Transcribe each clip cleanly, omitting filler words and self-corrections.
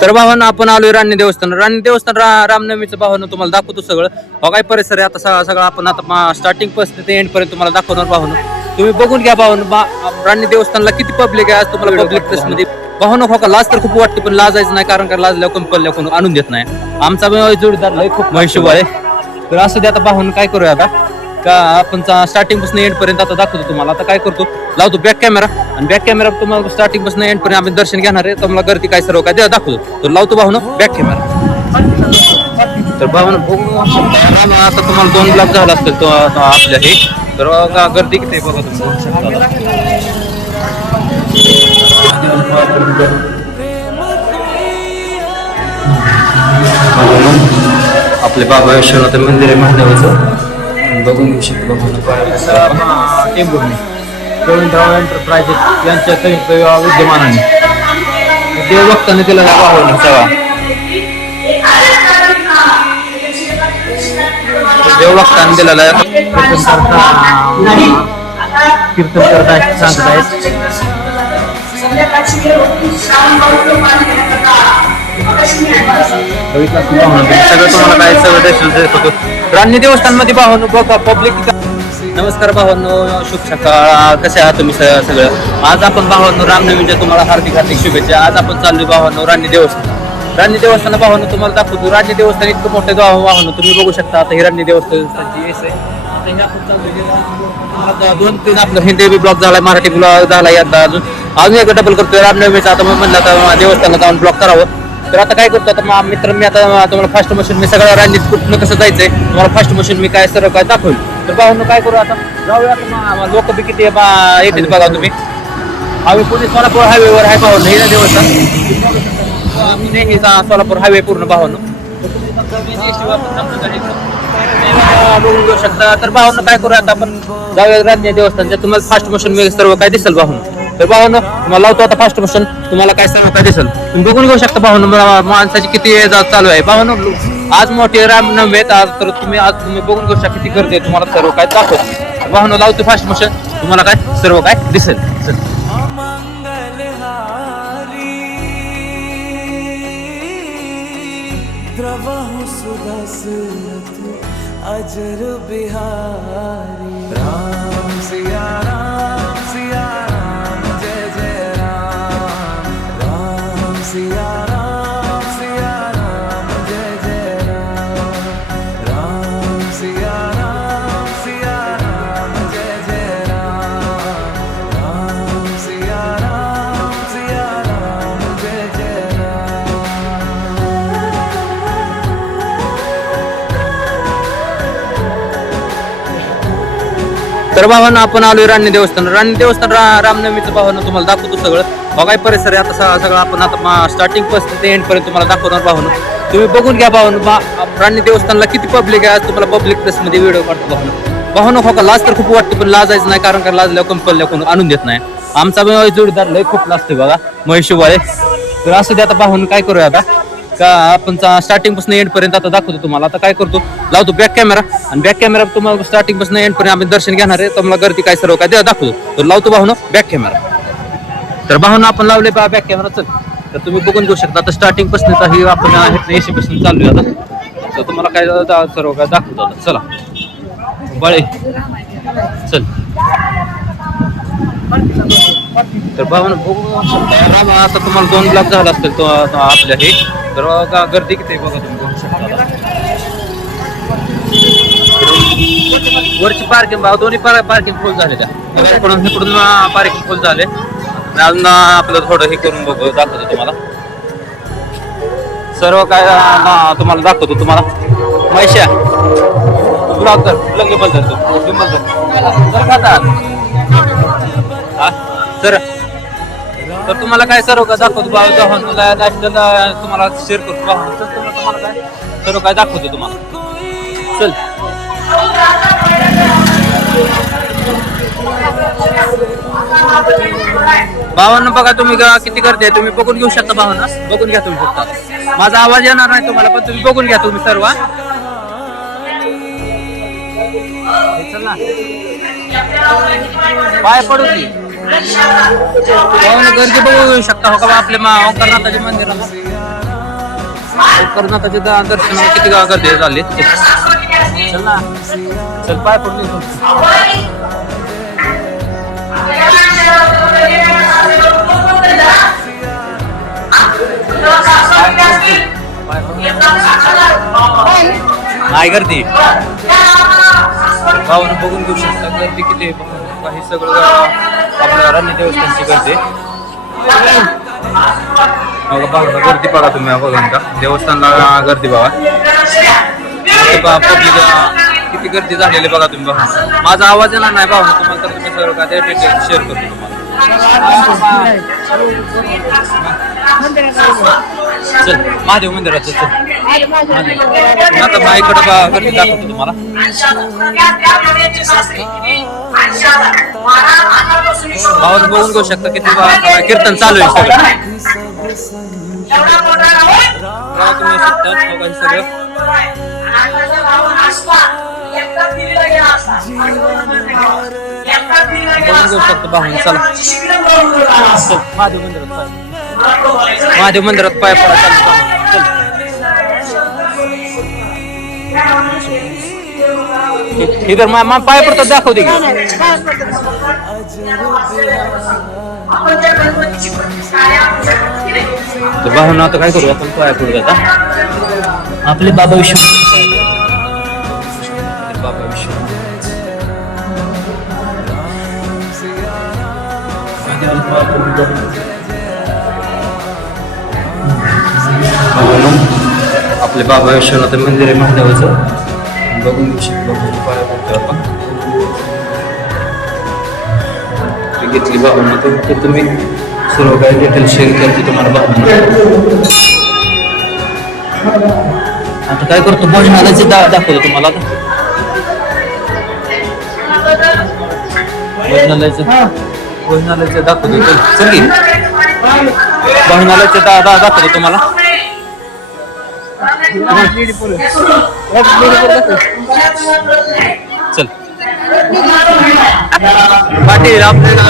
तर भावानं आपण आलोय राणी देवस्थान रामनवमीचं भावानं तुम्हाला दाखवतो सगळं. काय परिसर आहे आता सगळं आपण आता स्टार्टिंग पासून ते एंड पर्यंत तुम्हाला दाखवणार भावानं. तुम्ही बघून घ्या भावानं राणी देवस्थानला किती पब्लिक आहे आज तुम्हाला पब्लिक प्लेस मध्ये. भावानं का लाज तर खूप वाटते पण लाजायचं नाही कारण का लाजल्या कंपल्ल्या कोण आणून देत नाही. आमचा जोडीदार लय खूप महिशोबा आहे. तर असं दे आता भावानं काय करूया आता का आपण स्टार्टिंग पासून एंड पर्यंत आता दाखवतो तुम्हाला. आता काय करतो लावतो बॅक कॅमेरा आणि बॅक कॅमेरा तुम्हाला स्टार्टिंग पासून एंड पर्यंत आम्ही दर्शन घेणार आहे. तुम्हाला गर्दी काय सर्व काय दाखवतो. तर लावतो भावनं बॅक कॅमेरा. तर भावनं बघून आता तुम्हाला 2 ब्लॉक झाला असतील तो आपल्या हे. तर गर्दी किती बघा तुम्ही आपले बाबा विश्वनाथ मंदिर आहे महादेवाचं. बघून घेऊ शकतो गोविंदराव एंटरप्राइजेस यांच्या संयुक्त विद्यमानाने देवभक्तांनी त्याला वाहवलं सगळा. देवभक्तांनी दिलेला कीर्तन करता सांगत आहेत. सगळं तुम्हाला काय सगळं दर्शन राणी देवस्थान मध्ये भावानो बघा पब्लिक. नमस्कार भावांनो, शुभ सकाळ. कसे आहात तुम्ही सगळं. आज आपण भावांनो रामनवमीच्या तुम्हाला हार्दिक शुभेच्छा. आज आपण चाललोय भावांनो राणी देवस्थान भावांनो तुम्हाला दाखवतो. राणी देवस्थान इतकं मोठं भावांनो तुम्ही बघू शकता. आता ही राणी देवस्थानची एस आहे. आता 2-3 आपलं हिंदी ब्लॉक झालाय, मराठी ब्लॉक झालाय. आता अजून एक डबल करतोय रामनवमीचा. आता म्हणलं आता देवस्थानात जाऊन ब्लॉक करावं. तर आता काय करतो आता मित्र मी आता तुम्हाला फास्ट मशीन मी सगळ्या रांजीत कुठनं कसं जायचंय तुम्हाला फास्ट मशीन मी काय सर्व काय दाखवलं. तर भावांनो काय करू आता जाऊया. आता लोक बी किती येते बघा तुम्ही. हायवे पुणे सोलापूर हायवेवर आहे भावांनो हे देवस्थान. सोलापूर हायवे पूर्ण भावांनो बघून घेऊ शकता. तर भावांनो काय करू आता आपण जाऊया राणी देवस्थानच्या. तुम्हाला फास्ट मशीन मी सर्व काय दिसेल भावांनो. तर भावांनो तुम्हाला लावतो आता फास्ट मशीन. तुम्हाला काय सर्व काय दिसेल तुम्ही बघून घेऊ शकता भावांनो. माणसाची किती चालू आहे भावांनो. आज मोठी रामनवमी आहेत आज. तर तुम्ही बघून घेऊ शकता किती गर्दी आहे. तुम्हाला सर्व काय दाखवतो भावांनो. लावतो फास्ट मशीन तुम्हाला काय सर्व काय दिसेल. अजर बिहारी राम सिया राम सिया राम जय जय राम राम सिया राम जय जय राम राम सिया राम जय जय राम राम सिया राम जय जय राम. तर भावानं आपण आलोय राणी देवस्थान रामनवमीचं भावानं तुम्हाला दाखवतो सगळं. काय परिसर आहे आता सगळं आपण आता स्टार्टिंग पासून ते एंड पर्यंत तुम्हाला दाखवणार भावानं. तुम्ही बघून घ्या भावानं राणी देवस्थानला किती पब्लिक आहे आज तुम्हाला पब्लिक प्लेस मध्ये व्हिडिओ काढतो भावानं. का लाज तर खूप वाटते पण लाजायचं नाही कारण का लाजल्या कंपल्ल्या कोण आणून देत नाही. आमचा जोडीदार लय खूप लाजतोय बघा महिशोबा आहे. तर असं दे आता भावानं काय करूया आता का आपण स्टार्टिंग पासून एंड पर्यंत आता दाखवतो तुम्हाला. आता काय करतो लावतो बॅक कॅमेरा आणि बॅक कॅमेरा तुम्हाला स्टार्टिंग पासून एंड पर्यंत आम्ही दर्शन घेणार आहे. तुम्हाला गर्दी काय सर्व काय दाखवतो. तर लावतो भावानं बॅक कॅमेरा. तर भावानं आपण लावले बॅक कॅमेरा. चल तर तुम्ही बघून घेऊ शकता. आता स्टार्टिंग पासून ही आपण एसी पासून चालू आहे आता. तर तुम्हाला काय सर्व काय दाखवतो आता. चला बळे चल. तर भावानं बघू शकता आता तुम्हाला 2 ब्लॉक झाला असतील तो आपल्या हे. तर गर्दी किती आहे बघा तुम्ही बघू शकता. वरची पार्किंग दोन्ही पार्किंग फुल झाले त्या इकडून पार्किंग फुल झाले. अजून आपलं थोडं हे करून बघू दाखवतो तुम्हाला सर्व काय तुम्हाला दाखवतो. तुम्हाला मैशा ब्लॉक कर गिंबल सर. तर तुम्हाला काय सर्व काय दाखवतो तुम्हाला शेअर करतो. तुम्हाला काय सर्व काय दाखवतो तुम्हाला. चल भावांना बघा तुम्ही किती गर्दी आहे तुम्ही बघून घेऊ शकता. भावांना बघून घ्या तुम्ही फक्त. माझा आवाज येणार नाही तुम्हाला पण तुम्ही बघून घ्या तुम्ही सर्व. पाय पडू की गर्दी बघू शकता हो का आपल्या ओंकारनाथाच्या मंदिराला. कर्नाटकाच्या दर्शनाला किती गर्दी झाली. चल ना, चल पाय पडले. नाही गर्दी भावना बघून घेऊ शकता. गर्दी किती आहे बघा. हे सगळं आपल्या राणी देवस्थानची गर्दी. बघा गर्दी बघा तुम्ही बघा का देवस्थानला गर्दी बघा. पब्लिक किती गर्दी झालेली बघा तुम्ही बघा. माझा आवाज येणार नाही भावना तुम्हाला तर तुम्ही सगळं काय डिटेल शेअर करतो तुम्हाला. चल महादेव मंदिरात चल. आता माझ्याकडे गर्दी दाखवतो तुम्हाला. भावानं बघून घेऊ शकता किती कीर्तन चालू आहे सगळं. तुम्ही शकता सगळं बघून घेऊ शकता भावना. चला महादेव मंदिरात पाय पडा. चल इधर पाय पडतात दाखवते की भावना. आता काय करू आपण पाय पडू आता आपले बाबा विश्व. बाबा विश्व आपले बाबा विश्वनाथ मंदिर आहे महादेवाचं. बघून घेऊ शकतो पाय पडतो आपण. घेतली भावना तर तुम्ही सर्व काही डिटेल शेअर करते तुम्हाला भावना. आता काय करतो भोजनालयाचे दाखवतो तुम्हाला. भोजनालयाचे दाखवतो. चल की भोजनालयाचे दाखवतो तुम्हाला. चल पाटील आपल्याला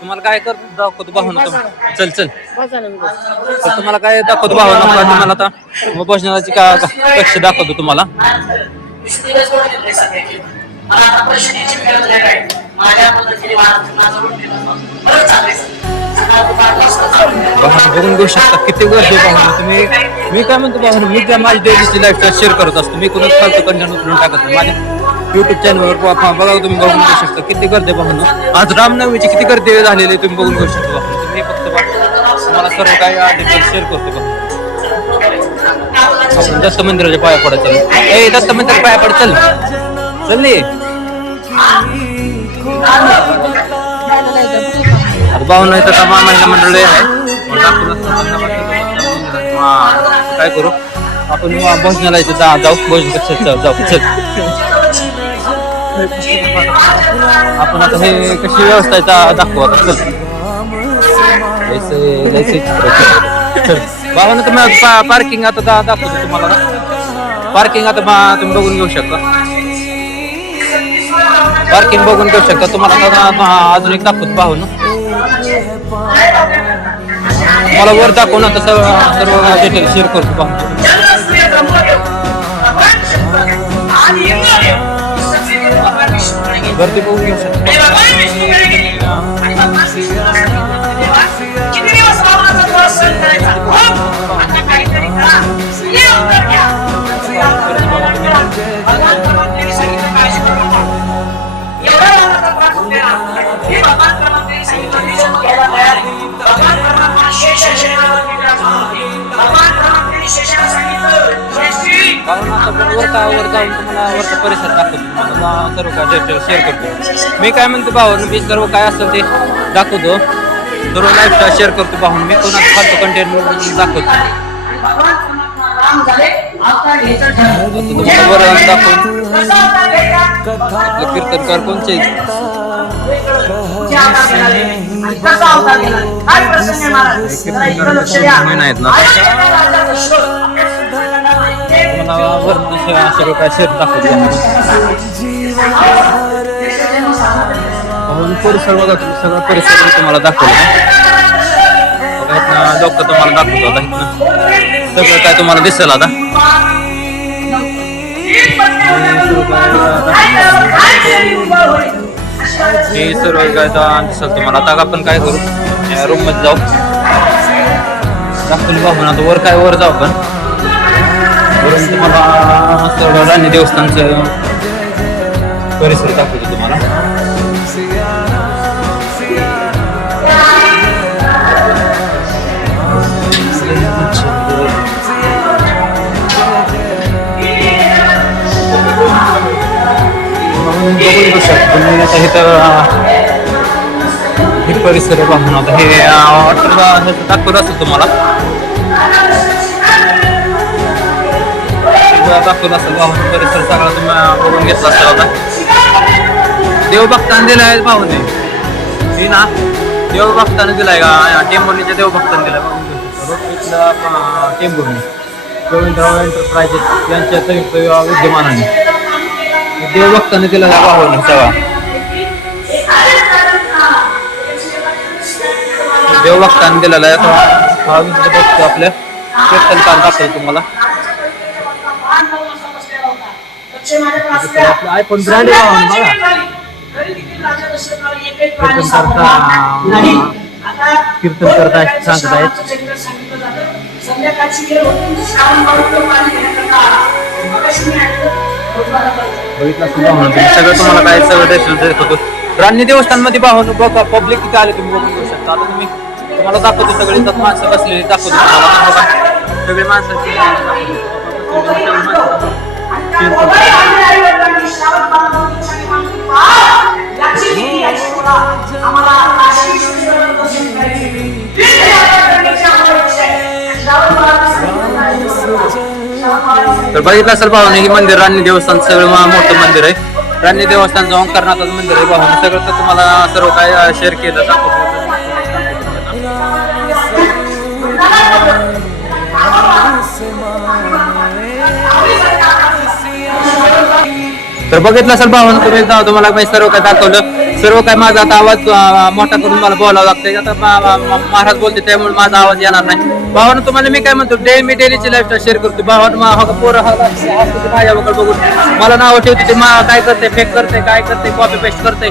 तुम्हाला काय करतो दाखवतो भावना. चल चल तुम्हाला काय दाखवतो भावना. तुम्हाला आता भोजनाची कक्ष दाखवतो तुम्हाला. बघून घेऊ शकता किती गर्दी पाहून तुम्ही. मी काय म्हणतो पाहून मी त्या माझी डेलीची लाईफस्टाईल शेअर करत असतो. मी कोणाच फालतू कंटेंट उचलून टाकत नाही. माझ्या युट्यूब चॅनलवर बघा तुम्ही बघून घेऊ शकता किती गर्दी पाहून. आज रामनवमीची किती गर्दी झालेली तुम्ही बघून घेऊ शकता पाहून. तुम्ही फक्त तुम्हाला सर्व काही डिटेल शेअर करतो बघा. आपण दत्त मंदिराच्या पाया पडत चल. ए दत्त मंदिर पाया पड चल. चल आता भावना इथं का महिला मंडळ आहे. काय करू आपण भोजनालयाचं जाऊ. भोजन कसं जाऊ. चल आपण आता हे कशी व्यवस्था दाखवू आता. चल भावना तुम्ही पार्किंग आता दाखवतो तुम्हाला. पार्किंग आता तुम्ही बघून घेऊ शकता. पार्किंग बघून घेऊ शकता तुम्हाला. अजून एक दाखवतो भावना. मला वर दाखवून आता सर्व डिटेल शेअर करतो पाहतो. गर्दी बघून घेऊ शकतो. वर जाऊन तुम्हाला वरचा परिसर दाखवतो. तुम्हाला सर्व काय डिटेल शेअर करतो. मी काय म्हणतो भाऊन मी सर्व काय असेल ते दाखवतो. सर्व लाईफस्टाईल शेअर करतो भाऊन. मी कोणाचं फालतू कंटेंट दाखवतो. तुम्हाला वर दाखवून कीर्तनकार कोणचे आहेत ना. वर सगळं काय शेअर दाखवतो. परिसर बघा तुम्ही, सगळा परिसर मी तुम्हाला दाखवला बघा. इथनं लोक तुम्हाला दाखवतो आता. इथनं सगळं काय तुम्हाला दिसेल आता. हे सर्व काय दिसेल तुम्हाला. आता आपण काय करू, रूम मध्ये जाऊ, दाखवून पाहून आता वर जाऊ आपण. वरून तुम्हाला सर्व राणी देवस्थानचं परिसर दाखवतो तुम्हाला. हे परिसर पाहून आता हे दाखवलं असतं तुम्हाला. दाखवलं असेल पाहून परिसर सगळा तुम्ही बघून घेतला असेल आता. देवभक्तांनी दिलाय पाहून हे ना, देवभक्ताने दिलाय का, टेंभुर्णीच्या देवभक्तांनी दिलाय टेंभुर्णी गोविंदराव एंटरप्राइजेस यांच्या संयुक्त विद्यमानाने देवभक्ताने दिलाय पाहून सगळा. देवभक्ताने दिलेला आहे हा बघतो आपल्या कीर्तनकार दाखवतो तुम्हाला. आपलं आयफोन ब्रँड कीर्तन करता सांगत आहेत. बघितलं सगळं तुम्हाला काय सगळं दर्शन होतो. राणी देवस्थान मध्ये पाहून बघा पब्लिक किती आले तुम्ही बघून घेऊ शकता. आता तुम्हाला दाखवतो सगळे माणसं बसलेली दाखवतो तुम्हाला. बघा सगळे माणसं तर बघितलं असेल पाहून हे मंदिर राणी देवस्थान सगळं मोठं मंदिर आहे. राणी देवस्थानचं ओंकारनाथाचं मंदिर आहे पाहून. सगळं तर तुम्हाला सर्व काय शेअर केलं दाखवतो. तर बघितलं असेल भावानं तुम्ही तुम्हाला मी सर्व काय दाखवलं. सर्व काय माझा आता आवाज मोठा करून मला बोलावं लागतंय. आता महाराज बोलते त्यामुळे माझा आवाज येणार नाही. भावानं तुम्हाला मी काय म्हणतो, मी डेलीची लाईफस्टाईल शेअर करतो. भावानं पोरं माझ्याकडे बघून मला नाव ठेवते, ते काय करते, फेक करते, काय करते, कॉपी पेस्ट करते.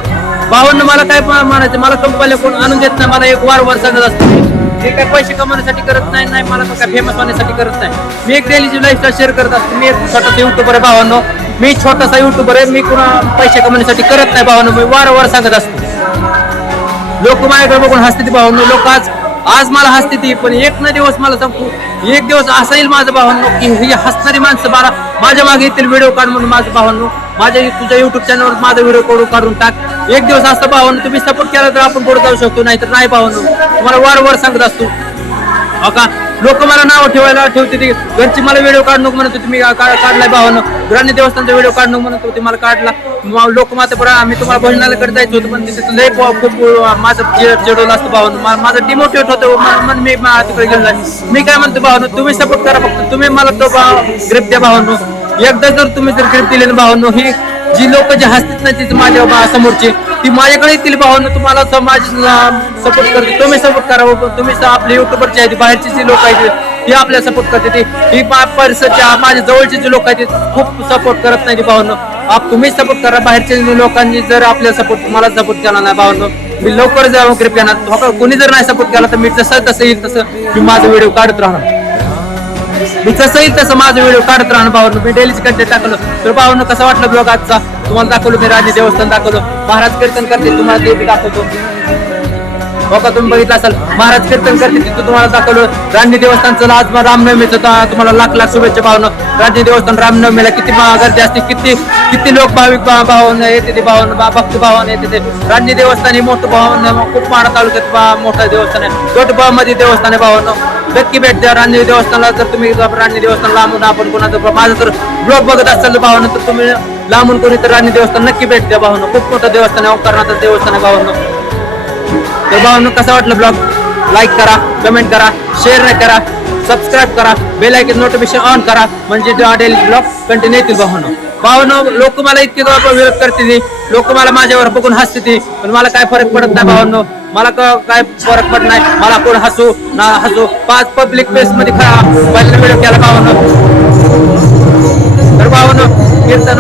भावानं मला काय म्हणायचं, मला कंपनीला कोण आणून देत नाही. मला एक वारंवार सांगत असतो मी काय पैसे कमवण्यासाठी करत नाही, मला काय फेमस होण्यासाठी करत नाही. मी एक डेलीची लाईफस्टाईल शेअर करत असतो. मी एक छोटासा युट्यूबर आहे भावांनो, मी छोटासा युट्यूबर आहे. मी कुणा पैसे कमवण्यासाठी करत नाही भावांनो. मी वारंवार सांगत असतो. लोक माझ्याकडे बघून हसते भावांनो. लोक आज मला हसते ती, पण एक ना दिवस मला सांगतो, एक दिवस असा येईल माझं भावांनो की ही हसणारी माणसं मला माझ्या मागे येतील व्हिडिओ काढ म्हणून. माझं भावांनो तुझ्या युट्यूब चॅनलवर माझा व्हिडिओ काढून टाक. एक दिवस असतं भावांनो, तुम्ही सपोर्ट केला तर आपण पुढे जाऊ शकतो, नाही तर नाही भावांनो. तुम्हाला वारंवार सांगत असतो. हो का, लोक मला नाव ठेवते ती घरची. मला व्हिडिओ काढ नको म्हणत होती, मी काढलाय भावानं. राणी देवस्थानचा व्हिडिओ काढ नको म्हणत होती, मला काढला. लोक मात्र आम्ही तुम्हाला भजनालयाकडे जायचं होतं, पण तिथे लय खूप माझं चिडवलं असतं भावानं. माझं डिमोटिवेट होतं म्हणून मी तिकडे गेलो. मी काय म्हणतो भावानं, तुम्ही सपोर्ट करा फक्त. तुम्ही मला तो ग्रिप द्या भावानो. एकदा जर तुम्ही जर ग्रिप दिले ना भावानो, ही जी लोक जे हसतात ना तिथे माझ्या समोरची, ती माझ्याकडे येतील भावानं. तुम्हाला समाज सपोर्ट करते, तुम्ही सपोर्ट करा. तुम्ही आपले युट्यूबरचे आहेत, बाहेरची जी लोक आहेत ती आपल्याला सपोर्ट करते. ही परिसरच्या माझ्या जवळचे जे लोक आहेत खूप सपोर्ट करत नाही भावानं. तुम्ही सपोर्ट करा. बाहेरच्या लोकांनी जर आपल्याला मला सपोर्ट केला नाही भावानं, मी लवकर जाऊन ग्रिप येणार. कोणी जर नाही सपोर्ट केला तर मी जसं येईल तसं मी माझा व्हिडिओ काढत राहणार. मी कसं येईल तसं माझा व्हिडिओ काढत राहणार भावानं. मी डेलीच कंटेंट टाकलं. तर भावानं कसं वाटलं ब्लॉग आजचा, तुम्हाला दाखवलं. मी राणी देवस्थान दाखवलं, महाराज कीर्तन करतील, तुम्हाला ते दाखवतो. हो का, तुम्ही बघितलं असाल महाराज कीर्तन करतील तिथं तुम्हाला दाखवलं. राणी देवस्थानचं आज रामनवमीचं तुम्हाला लाख लाख शुभेच्छा भावनं. राणी देवस्थान रामनवमीला किती गर्दी असते, किती लोक भाविक भावानं येते ते, भक्त भावानं येते ते. राणी देवस्थान हे मोठं भावानं, खूप माडा तालुक्यात मोठं देवस्थान आहे. कोटबामध्ये देवस्थान आहे भावानं. नक्की भेट द्या राणी देवस्थानला. जर तुम्ही राणी देवस्थान लांबून आपण कोणाचं माझं जर ब्लॉग बघत असाल भावानं, तर तुम्ही लांबून कोणी तर राणी देवस्थान नक्की भेट द्या भावानं. खूप मोठं देवस्थान आहे, ओंकारनाथाचं देवस्थान आहे भावानं. तर भावांनो कसं वाटलं ब्लॉग, लाईक करा, कमेंट करा, शेअर करा, सबस्क्राईब करा, बेल आयकॉन नोटिफिकेशन ऑन करा, म्हणजे डेली ब्लॉग कंटिन्यू येतील भावांनो. भावानो लोक मला इतके विरोध करते, लोक मला माझ्यावर बघून हसते, पण मला काय फरक पडत नाही भावांनो. मला काय फरक पडत नाही. मला कोण हसू ना हसू, 5 पब्लिक प्लेस मध्ये पहिला व्हिडिओ केला भावांनो. तर भावांनो कीर्तन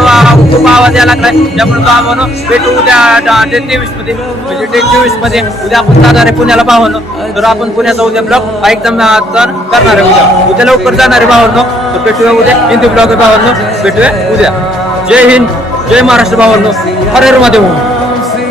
खूप आवाज यायला लागलाय, त्यामुळे भावांनो भेटू उद्या डेट 23 मध्ये, म्हणजे डेट 24 मध्ये उद्या आपण जाणार आहे पुण्याला भावांनो. तर आपण पुण्याचा उद्या ब्लॉग एकदम करणार आहे, उद्या लवकर जाणार आहे भावांनो. तर भेटूया उद्या, हिंदी ब्लॉग आहे भावांनो, भेटूया उद्या. जय हिंद, जय महाराष्ट्र भावांनो, हर हर महादेव.